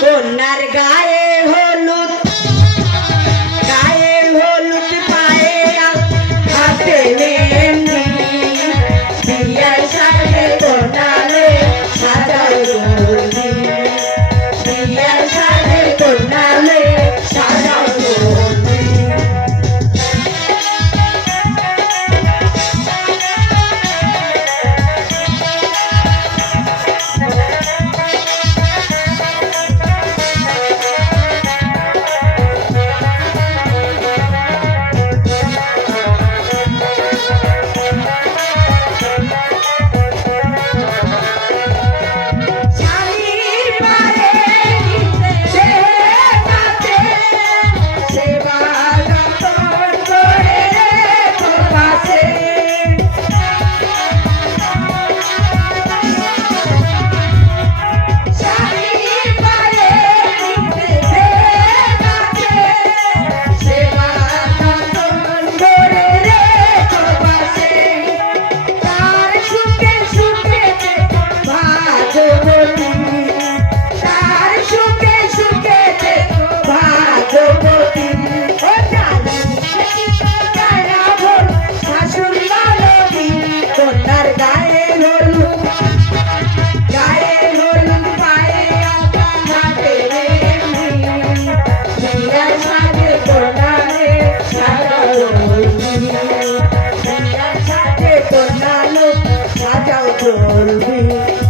সোনার গায়ে Thank you.